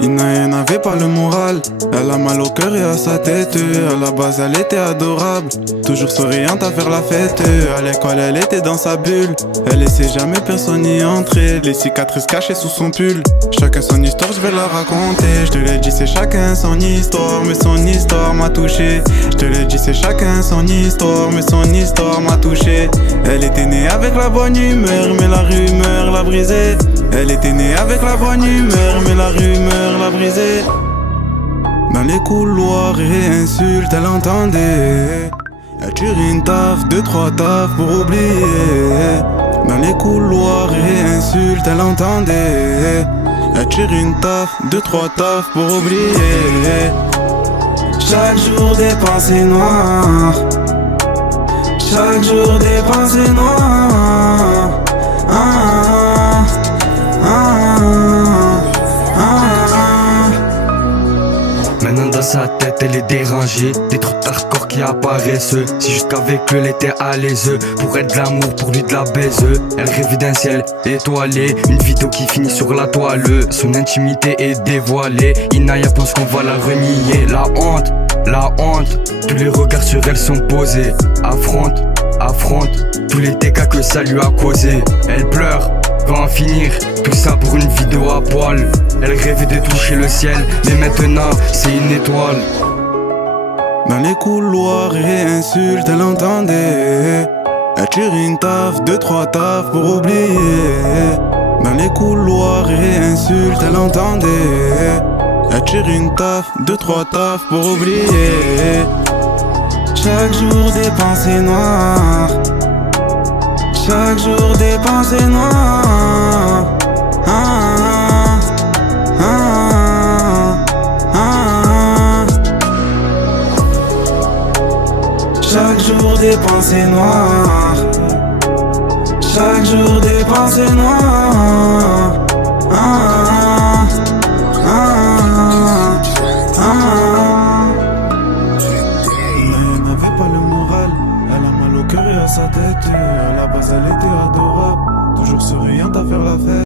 Inaya n'avait pas le moral. Elle a mal au cœur et à sa tête. À la base elle était adorable, toujours souriante à faire la fête. À l'école elle était dans sa bulle. Elle laissait jamais personne y entrer. Les cicatrices cachées sous son pull. Chacun son histoire, je vais la raconter. Je te l'ai dit, c'est chacun son histoire, mais son histoire m'a touché. Je te l'ai dit, c'est chacun son histoire, mais son histoire m'a touché. Elle était née avec la bonne humeur, mais la rumeur l'a brisée. Elle était née avec la bonne humeur, mais la rumeur l'a brisée. Dans les couloirs et insultes, elle entendait. Elle tire une taf, 2-3 taf pour oublier. Dans les couloirs et insultes, elle entendait. Elle tire une taf, 2-3 taf pour oublier. Chaque jour des pensées noires. Chaque jour des pensées noires. Maintenant dans sa tête elle est dérangée. Des trucs hardcore qui apparaissent. C'est juste qu'avec eux elle était à l'aise. Pour être de l'amour, pour lui de la baise. Elle rêve d'un ciel étoilé. Une vidéo qui finit sur la toile. Son intimité est dévoilée. Inaya pense qu'on va la renier. La honte, la honte. Tous les regards sur elle sont posés. Affronte, affronte tous les dégâts que ça lui a causé. Elle pleure, va en finir. Tout ça pour une vidéo à poil. Elle rêvait de toucher le ciel, mais maintenant c'est une étoile. Dans les couloirs et insultes, elle entendait. Elle tire une taf, 2-3 taf pour oublier. Dans les couloirs et insultes, elle entendait. Elle tire une taf, 2-3 taf pour oublier. Chaque jour des pensées noires. Chaque jour des pensées noires. Chaque jour des pensées noires. Chaque jour des pensées noires. Elle n'avait pas le moral. Elle a mal au cœur et à sa tête. À la base elle était adorable, toujours souriante à faire la fête.